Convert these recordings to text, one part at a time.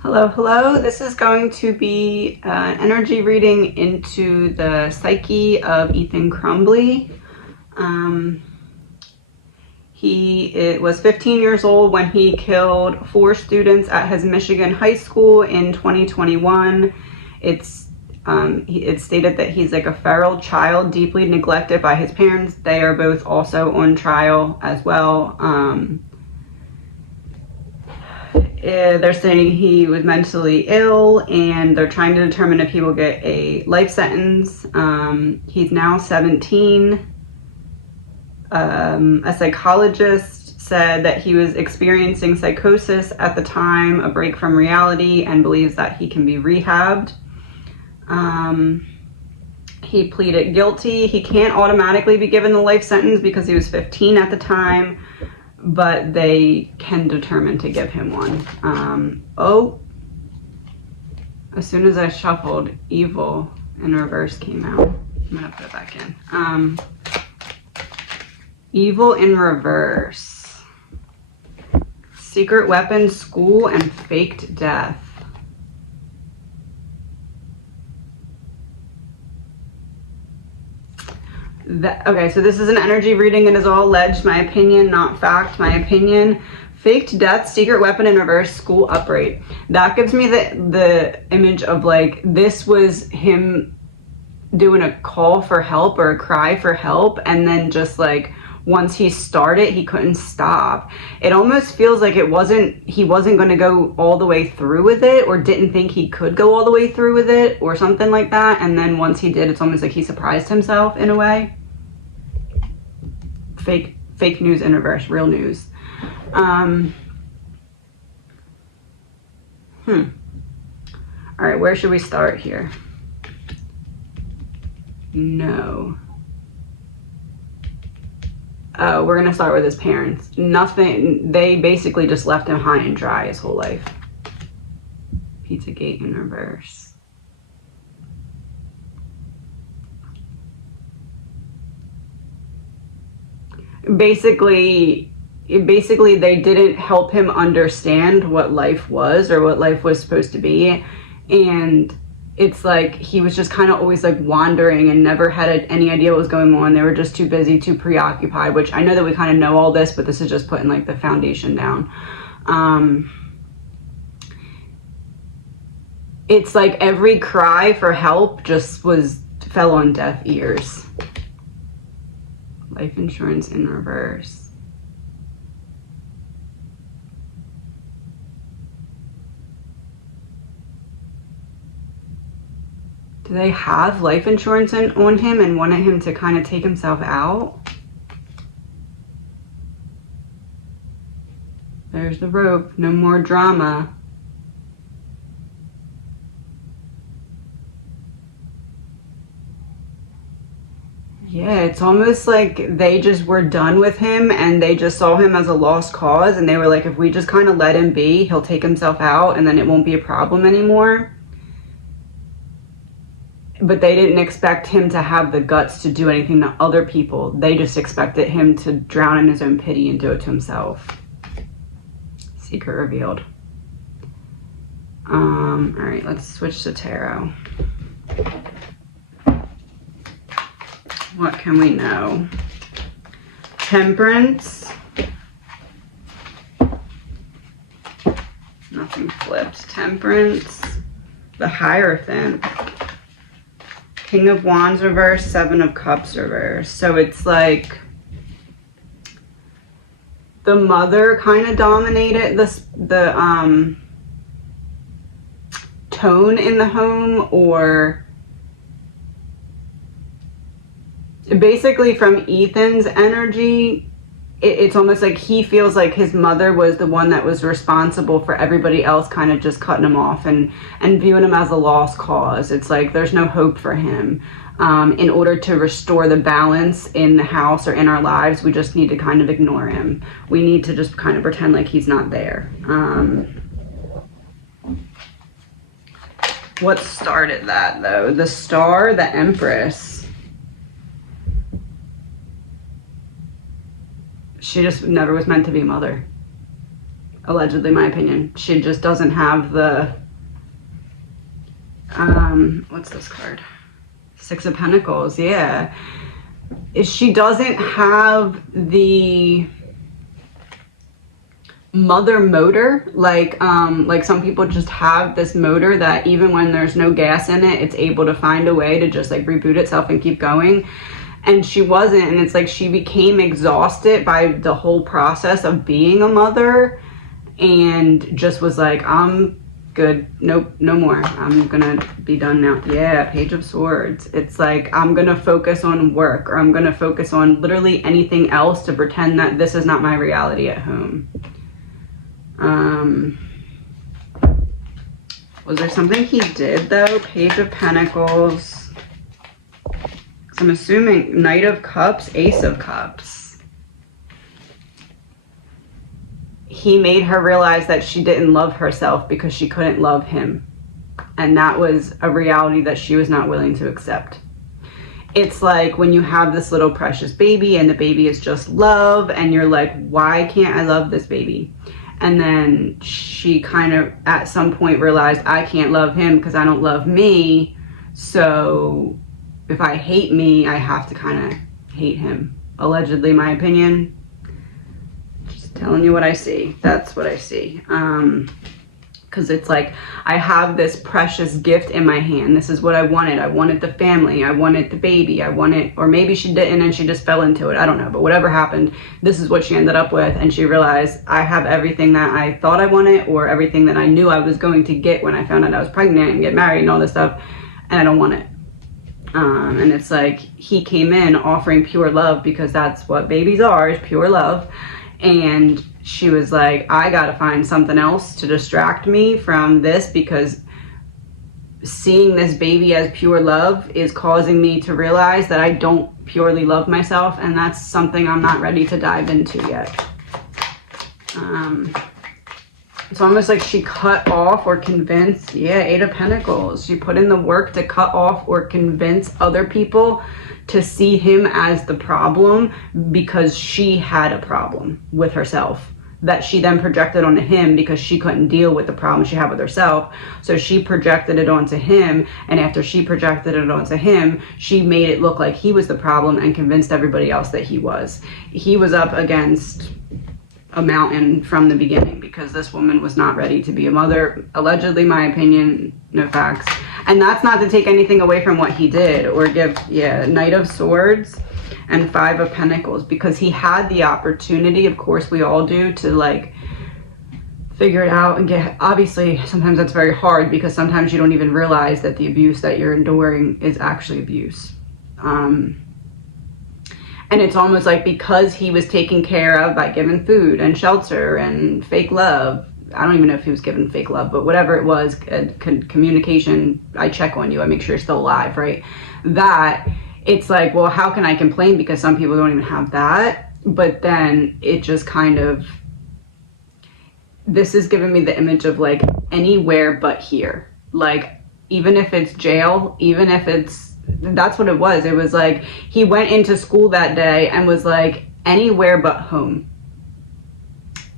Hello, hello. This is going to be an energy reading into the psyche of Ethan Crumbley. He was 15 years old when he killed 4 students at his Michigan high school in 2021. It's stated that he's like a feral child, deeply neglected by his parents. They are both also on trial as well. They're saying he was mentally ill, and they're trying to determine if he will get a life sentence. He's now 17. A psychologist said that he was experiencing psychosis at the time, a break from reality, and believes that he can be rehabbed. He pleaded guilty. He can't automatically be given the life sentence because he was 15 at the time, but they can determine to give him one. As soon as I shuffled, Evil in reverse came out. I'm gonna put it back in. Evil in reverse. Secret weapon, school, and faked death. Okay, so this is an energy reading. It is all alleged, my opinion, not fact, my opinion. Faked death, secret weapon in reverse, school upright. That gives me the image of like, this was him doing a call for help or a cry for help, and then just like, once he started, he couldn't stop. It almost feels like he wasn't going to go all the way through with it, or didn't think he could go all the way through with it, or something like that. And then once he did, it's almost like he surprised himself in a way. Fake news in reverse, real news. All right, where should we start here? No. Oh, we're gonna start with his parents. Nothing, they basically just left him high and dry his whole life. Pizzagate in reverse. Basically they didn't help him understand what life was or what life was supposed to be, and it's like he was just kind of always like wandering and never had any idea what was going on. They were just too busy, too preoccupied, which I know that we kind of know all this, but this is just putting like the foundation down. It's like every cry for help just fell on deaf ears. Life insurance in reverse. Do they have life insurance on him and wanted him to kind of take himself out? There's the rope. No more drama. Yeah, it's almost like they just were done with him, and they just saw him as a lost cause, and they were like, if we just kind of let him be, he'll take himself out, and then it won't be a problem anymore. But they didn't expect him to have the guts to do anything to other people. They just expected him to drown in his own pity and do it to himself. Secret revealed. All right, let's switch to tarot. What can we know? Temperance. Nothing flipped. Temperance. The Hierophant. King of Wands reverse, 7 of Cups reverse. So it's like the mother kind of dominated the tone in the home, or basically from Ethan's energy, it's almost like he feels like his mother was the one that was responsible for everybody else kind of just cutting him off and viewing him as a lost cause. It's like there's no hope for him. In order to restore the balance in the house or in our lives, we just need to kind of ignore him. We need to just kind of pretend like he's not there. What started that though? The Star, the Empress. She just never was meant to be a mother. Allegedly, my opinion. She just doesn't have the, what's this card? Six of Pentacles, yeah. She doesn't have the mother motor, like some people just have this motor that even when there's no gas in it, it's able to find a way to just like reboot itself and keep going. And she wasn't, and it's like she became exhausted by the whole process of being a mother and just was like, I'm good, nope, no more, I'm gonna be done now. Yeah, Page of Swords. It's like, I'm gonna focus on work, or I'm gonna focus on literally anything else to pretend that this is not my reality at home. Was there something he did though? Page of Pentacles. So I'm assuming Knight of Cups, Ace of Cups. He made her realize that she didn't love herself because she couldn't love him. And that was a reality that she was not willing to accept. It's like when you have this little precious baby and the baby is just love and you're like, why can't I love this baby? And then she kind of at some point realized, I can't love him because I don't love me. So if I hate me, I have to kind of hate him. Allegedly, my opinion. Just telling you what I see. That's what I see. Because it's like, I have this precious gift in my hand. This is what I wanted. I wanted the family. I wanted the baby. I wanted, or maybe she didn't and she just fell into it. I don't know. But whatever happened, this is what she ended up with. And she realized, I have everything that I thought I wanted, or everything that I knew I was going to get when I found out I was pregnant and get married and all this stuff. And I don't want it. And it's like, he came in offering pure love, because that's what babies are, is pure love. And she was like, I gotta find something else to distract me from this, because seeing this baby as pure love is causing me to realize that I don't purely love myself, and that's something I'm not ready to dive into yet. It's almost like she cut off or convinced, yeah, Eight of Pentacles. She put in the work to cut off or convince other people to see him as the problem, because she had a problem with herself that she then projected onto him because she couldn't deal with the problem she had with herself. So she projected it onto him, and after she projected it onto him, she made it look like he was the problem and convinced everybody else that he was. He was up against a mountain from the beginning, because this woman was not ready to be a mother. Allegedly, my opinion, no facts. And that's not to take anything away from what he did or give, yeah, Knight of Swords and Five of Pentacles, because he had the opportunity, of course we all do, to like figure it out and get, obviously sometimes that's very hard, because sometimes you don't even realize that the abuse that you're enduring is actually abuse. And it's almost like, because he was taken care of by giving food and shelter and fake love, I don't even know if he was given fake love, but whatever it was, communication, I check on you, I make sure you're still alive, right? That, it's like, well, how can I complain, because some people don't even have that? But then it just kind of, this is giving me the image of like anywhere but here. Like, even if it's jail, even if it's, that's what it was. It was like, he went into school that day and was like, anywhere but home.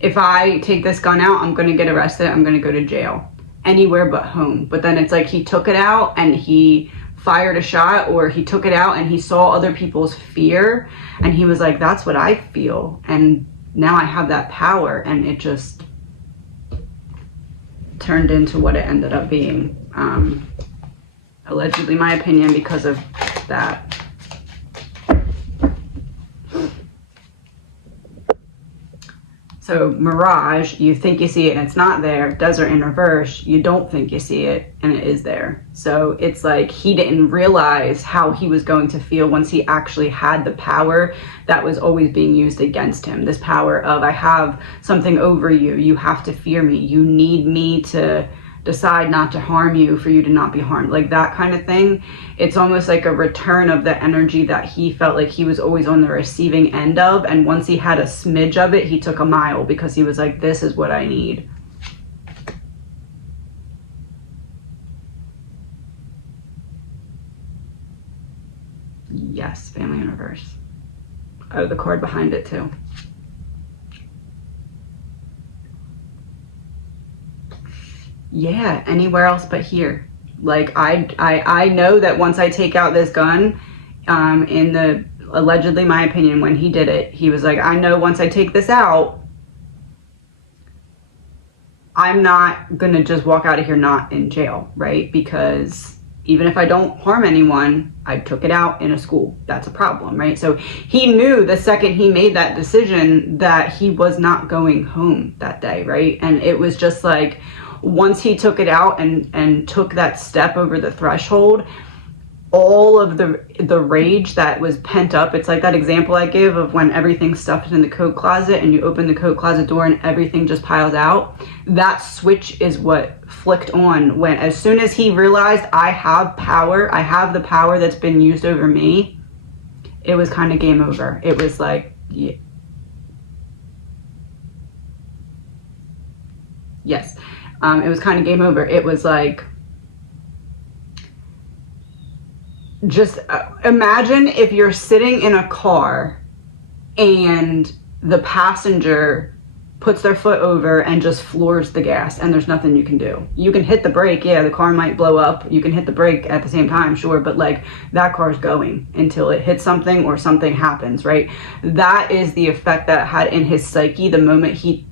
If I take this gun out, I'm going to get arrested. I'm going to go to jail. Anywhere but home. But then it's like, he took it out and he fired a shot, or he took it out and he saw other people's fear. And he was like, that's what I feel. And now I have that power. And it just turned into what it ended up being. Allegedly, my opinion, because of that. So mirage, you think you see it and it's not there. Desert in reverse, you don't think you see it and it is there. So it's like, he didn't realize how he was going to feel once he actually had the power that was always being used against him. This power of, I have something over you. You have to fear me. You need me to decide not to harm you for you to not be harmed, like that kind of thing. It's almost like a return of the energy that he felt like he was always on the receiving end of, and once he had a smidge of it, he took a mile, because he was like, this is what I need. Yes, family in reverse. Oh, the card behind it too. Yeah, anywhere else but here. Like, I know that once I take out this gun, in the, allegedly my opinion, when he did it, he was like, I know once I take this out, I'm not gonna just walk out of here not in jail, right? Because even if I don't harm anyone, I took it out in a school. That's a problem, right? So he knew the second he made that decision that he was not going home that day, right? And it was just like, once he took it out and took that step over the threshold, all of the rage that was pent up, it's like that example I give of when everything's stuffed in the coat closet and you open the coat closet door and everything just piles out. That switch is what flicked on when, as soon as he realized, I have power, I have the power that's been used over me, it was kind of game over. It was like, yeah. Yes, it was kind of game over. It was like, just imagine if you're sitting in a car and the passenger puts their foot over and just floors the gas and there's nothing you can do. You can hit the brake, yeah, the car might blow up. You can hit the brake at the same time, sure, but like, that car's going until it hits something or something happens, right? That is the effect that it had in his psyche the moment he,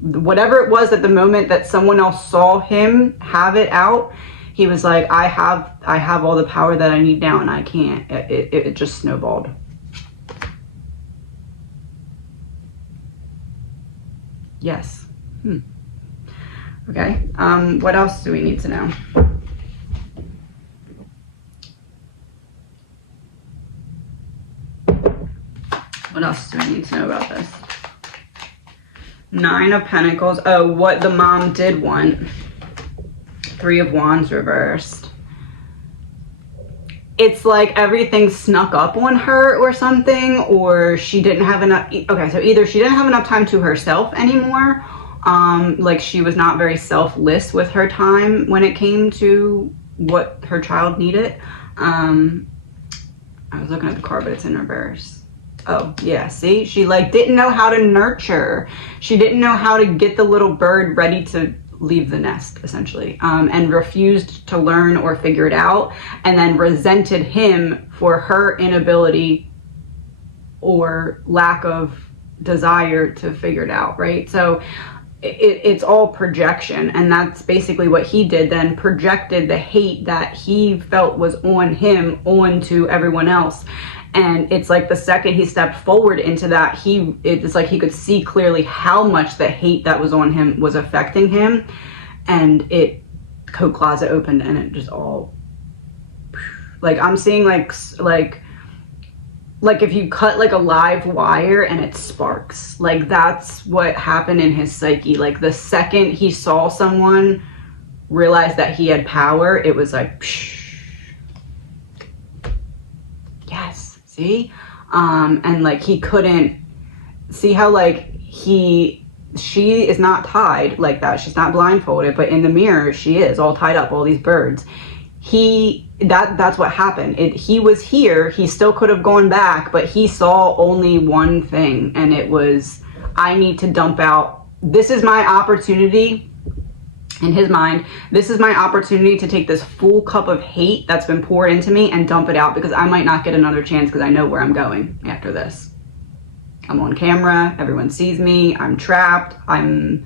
whatever it was, at the moment that someone else saw him have it out, he was like, I have all the power that I need now and I can't. It just snowballed. Yes. Okay. What else do we need to know? What else do we need to know about this? 9 of Pentacles. Oh, what the mom did want. 3 of Wands reversed. It's like everything snuck up on her or something, or she didn't have enough. Okay, so either she didn't have enough time to herself anymore, like she was not very selfless with her time when it came to what her child needed. I was looking at the card, but it's in reverse. Oh, yeah, see? She like didn't know how to nurture. She didn't know how to get the little bird ready to leave the nest, essentially, and refused to learn or figure it out, and then resented him for her inability or lack of desire to figure it out, right? So it's all projection, and that's basically what he did then, projected the hate that he felt was on him onto everyone else. And it's like the second he stepped forward into that, it's like he could see clearly how much the hate that was on him was affecting him. And coat closet opened and it just all, like, I'm seeing like if you cut like a live wire and it sparks. Like, that's what happened in his psyche. Like, the second he saw someone realize that he had power, it was like, psh. Yes. See? And like, he couldn't see how like she is not tied like that. She's not blindfolded, but in the mirror she is all tied up, all these birds. That's what happened. He was here, he still could have gone back, but he saw only one thing, and it was, I need to dump out. This is my opportunity. In his mind, this is my opportunity to take this full cup of hate that's been poured into me and dump it out, because I might not get another chance, because I know where I'm going after this. I'm on camera, everyone sees me, I'm trapped, I'm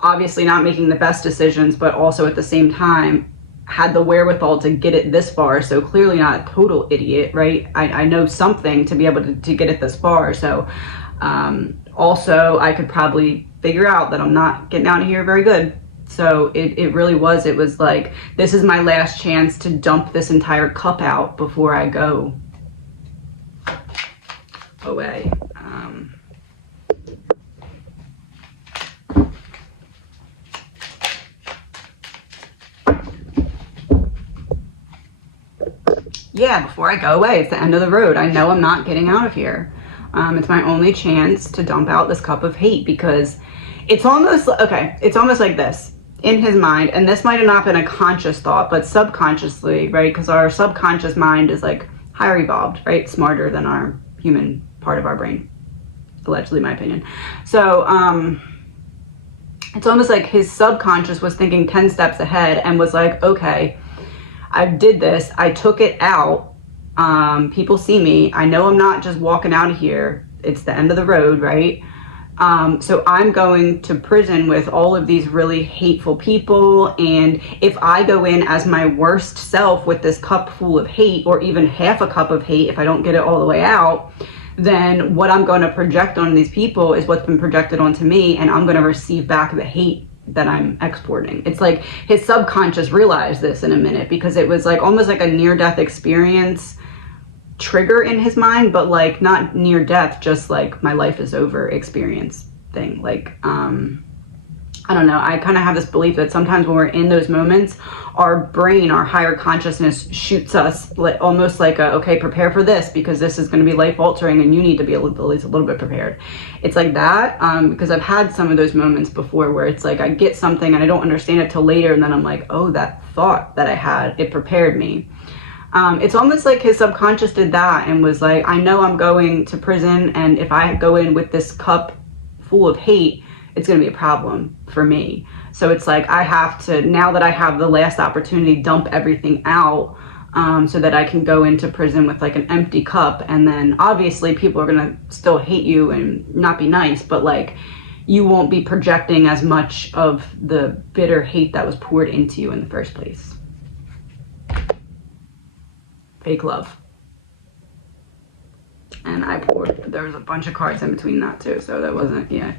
obviously not making the best decisions, but also at the same time had the wherewithal to get it this far, so clearly not a total idiot, right? I know something to be able to get it this far, so also I could probably figure out that I'm not getting out of here very good. So it really was, it was like, this is my last chance to dump this entire cup out before I go away. Yeah, before I go away, it's the end of the road. I know I'm not getting out of here. It's my only chance to dump out this cup of hate, because it's almost like this in his mind, and this might have not been a conscious thought, but subconsciously, right? Because our subconscious mind is like higher evolved, right? Smarter than our human part of our brain, allegedly, my opinion. So it's almost like his subconscious was thinking 10 steps ahead and was like, okay, I did this, I took it out, people see me, I know I'm not just walking out of here, it's the end of the road, right? So I'm going to prison with all of these really hateful people, and if I go in as my worst self with this cup full of hate, or even half a cup of hate, if I don't get it all the way out, then what I'm going to project on these people is what's been projected onto me, and I'm going to receive back the hate that I'm exporting. It's like his subconscious realized this in a minute, because it was like almost like a near-death experience trigger in his mind, but like not near death, just like my life is over experience thing. Like I don't know, I kind of have this belief that sometimes when we're in those moments, our brain, our higher consciousness shoots us like almost like a, okay, prepare for this because this is going to be life altering and you need to be at least a little bit prepared. It's like that, because I've had some of those moments before where it's like I get something and I don't understand it till later, and then I'm like, oh, that thought that I had, it prepared me. It's almost like his subconscious did that and was like, I know I'm going to prison, and if I go in with this cup full of hate, it's going to be a problem for me. So it's like I have to, now that I have the last opportunity, dump everything out, so that I can go into prison with like an empty cup. And then obviously people are going to still hate you and not be nice, but like you won't be projecting as much of the bitter hate that was poured into you in the first place. Fake love. And I poured, there was a bunch of cards in between that too, so that wasn't, yeah.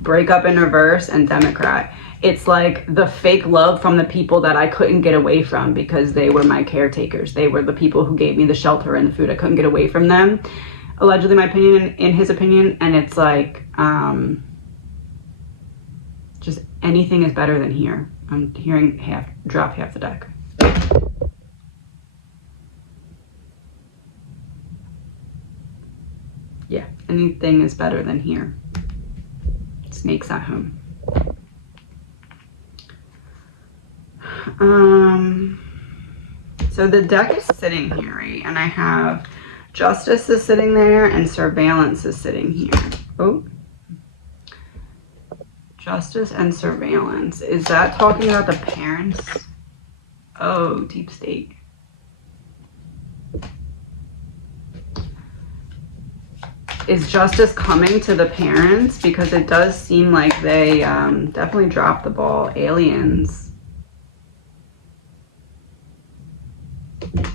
Breakup in reverse and Democrat. It's like the fake love from the people that I couldn't get away from because they were my caretakers. They were the people who gave me the shelter and the food. I couldn't get away from them. Allegedly, my opinion, in his opinion. And it's like, just anything is better than here. I'm hearing drop half the deck. Yeah, anything is better than here. Snakes at home. So the deck is sitting here, right? And I have Justice is sitting there and Surveillance is sitting here. Oh. Justice and Surveillance. Is that talking about the parents? Oh, deep state. Is justice coming to the parents? Because it does seem like they definitely dropped the ball. Aliens. It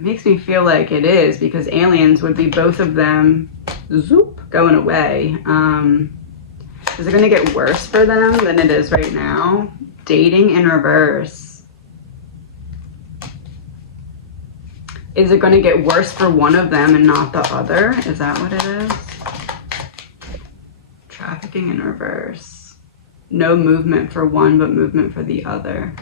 makes me feel like it is, because aliens would be both of them zoop going away. Is it going to get worse for them than it is right now? Dating in reverse. Is it going to get worse for one of them and not the other? Is that what it is? Trafficking in reverse. No movement for one, but movement for the other.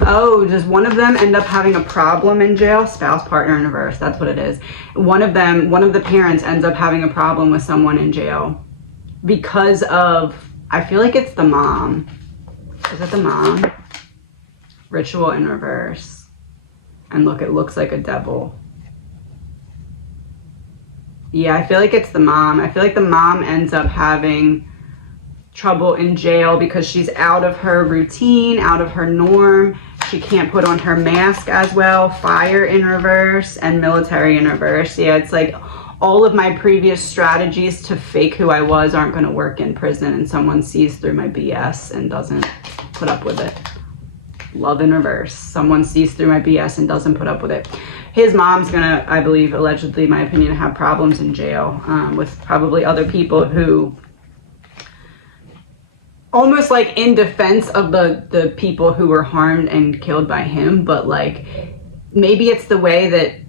Oh, does one of them end up having a problem in jail? Spouse, partner in reverse. That's what it is. One of the parents ends up having a problem with someone in jail because of, I feel like it's the mom. Is it the mom? Ritual in reverse. And look, it looks like a devil. Yeah, I feel like it's the mom. I feel like the mom ends up having trouble in jail because she's out of her routine, out of her norm. She can't put on her mask as well. Fire in reverse and military in reverse. Yeah, it's like all of my previous strategies to fake who I was aren't going to work in prison, and someone sees through my BS and doesn't put up with it. Love in reverse. Someone sees through my BS and doesn't put up with it. His mom's gonna, I believe, allegedly, in my opinion, have problems in jail with probably other people who, almost like in defense of the people who were harmed and killed by him, but like maybe it's the way that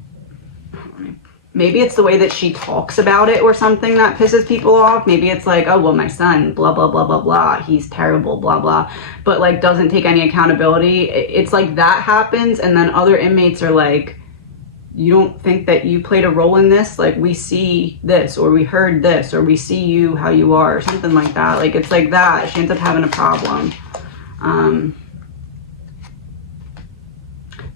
she talks about it or something that pisses people off. Maybe it's like, oh, well, my son, blah, blah, blah, blah, blah. He's terrible, blah, blah. But like doesn't take any accountability. It's like that happens. And then other inmates are like, you don't think that you played a role in this? Like, we see this, or we heard this, or we see you how you are, or something like that. Like, it's like that. She ends up having a problem.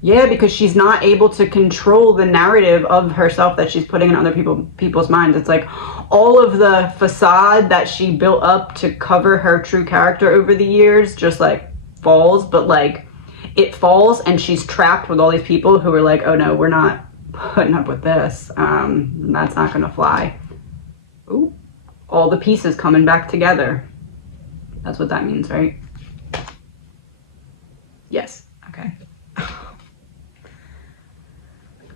Yeah, because she's not able to control the narrative of herself that she's putting in other people's minds. It's like all of the facade that she built up to cover her true character over the years just like falls, but like it falls and she's trapped with all these people who are like, oh no, we're not putting up with this. That's not gonna fly. Ooh, all the pieces coming back together. That's what that means, right? Yes, okay.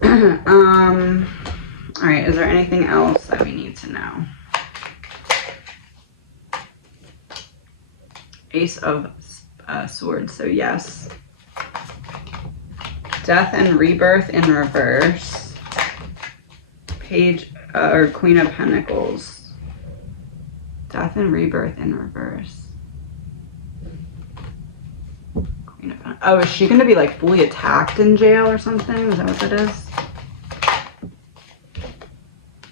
All right, is there anything else that we need to know? Ace of Swords, so yes. Death and Rebirth in reverse. Page, or Queen of Pentacles. Death and Rebirth in reverse. Queen of Pentacles. Oh, is she gonna be like fully attacked in jail or something? Is that what that is?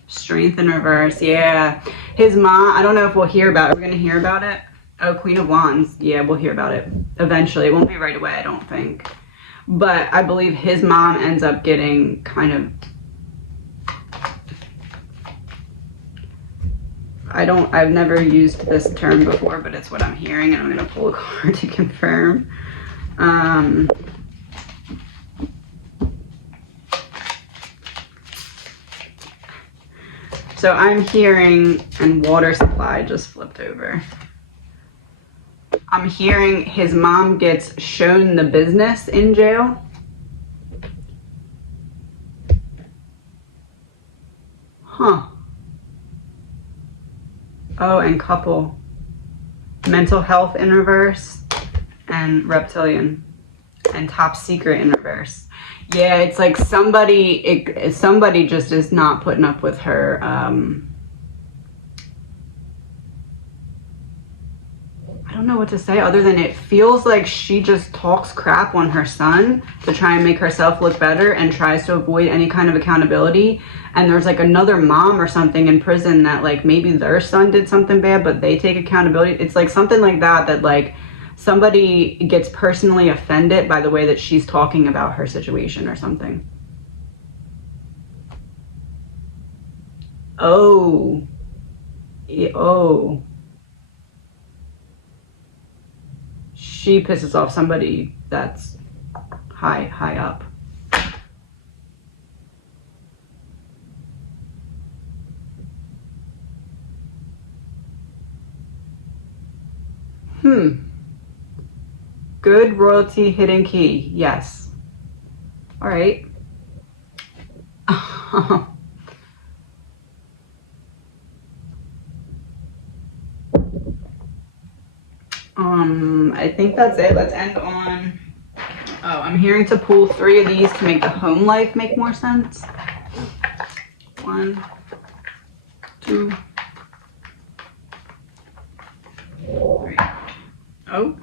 Strength in reverse, yeah. His mom, I don't know if we'll hear about it. We're gonna hear about it. Oh, Queen of Wands, yeah, we'll hear about it eventually. It won't be right away, I don't think. But I believe his mom ends up getting kind of, I've never used this term before, but it's what I'm hearing, and I'm gonna pull a card to confirm. So I'm hearing, and water supply just flipped over. I'm hearing his mom gets shown the business in jail. Huh. Oh, and couple. Mental health in reverse, and reptilian, and top secret in reverse. Yeah, it's like somebody just is not putting up with her. I don't know what to say other than it feels like she just talks crap on her son to try and make herself look better and tries to avoid any kind of accountability. And there's like another mom or something in prison that like maybe their son did something bad, but they take accountability. It's like something like that like somebody gets personally offended by the way that she's talking about her situation or something. Oh. Oh. She pisses off somebody that's high up. Good royalty hidden key. Yes. All right. I think that's it. Let's end on, oh, I'm hearing to pull 3 of these to make the home life make more sense. 1, 2, 3. Oh,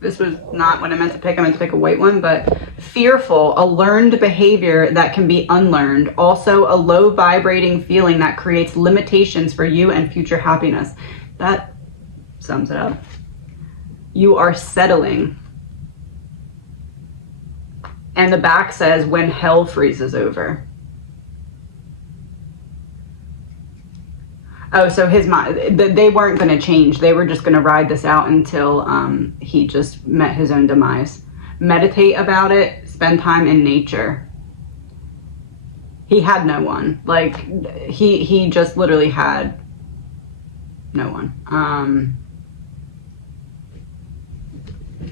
this was not what I meant to pick. I meant to pick a white one, but fearful, a learned behavior that can be unlearned. Also a low vibrating feeling that creates limitations for you and future happiness. That sums it up. You are settling. And the back says, when hell freezes over. Oh, so his mom, they weren't going to change. They were just going to ride this out until he just met his own demise. Meditate about it. Spend time in nature. He had no one. Like, he just literally had no one.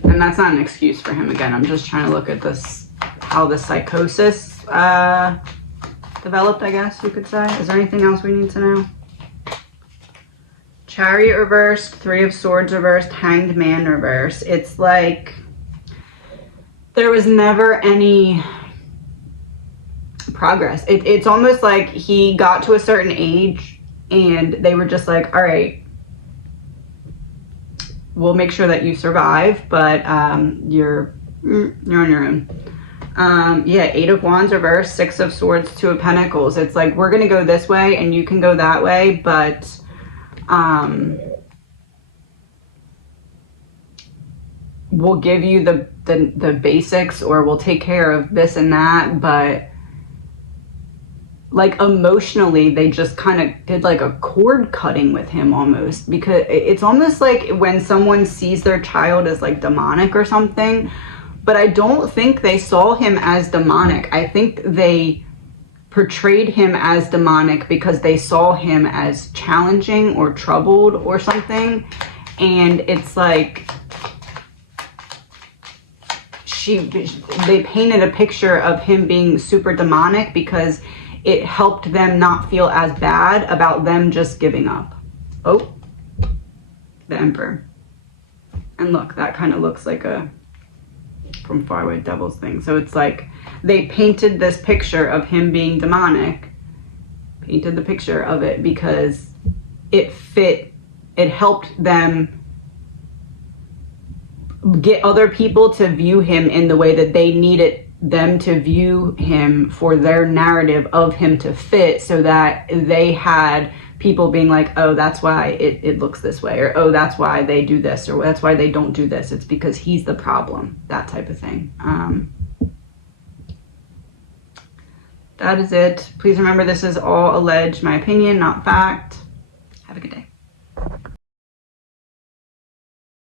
And that's not an excuse for him. Again, I'm just trying to look at this, how the psychosis developed, I guess you could say. Is there anything else we need to know? Chariot reversed, 3 of Swords reversed, Hanged Man reversed. It's like there was never any progress. It's almost like he got to a certain age and they were just like, all right, we'll make sure that you survive, but you're on your own. Yeah, 8 of Wands reversed, 6 of Swords, 2 of Pentacles. It's like, we're gonna go this way and you can go that way, but we'll give you the basics, or we'll take care of this and that, but like emotionally they just kind of did like a cord cutting with him almost, because it's almost like when someone sees their child as like demonic or something, but I don't think they saw him as demonic. I think they portrayed him as demonic because they saw him as challenging or troubled or something. And it's like they painted a picture of him being super demonic because it helped them not feel as bad about them just giving up. Oh, the Emperor. And look, that kind of looks like a From Far Away Devil's thing. So it's like they painted this picture of him being demonic, painted the picture of it because it fit, it helped them get other people to view him in the way that they needed them to view him for their narrative of him to fit, so that they had people being like, oh, that's why it looks this way, or oh, that's why they do this, or that's why they don't do this. It's because he's the problem, that type of thing. That is it. Please remember, this is all alleged, my opinion, not fact. Have a good day.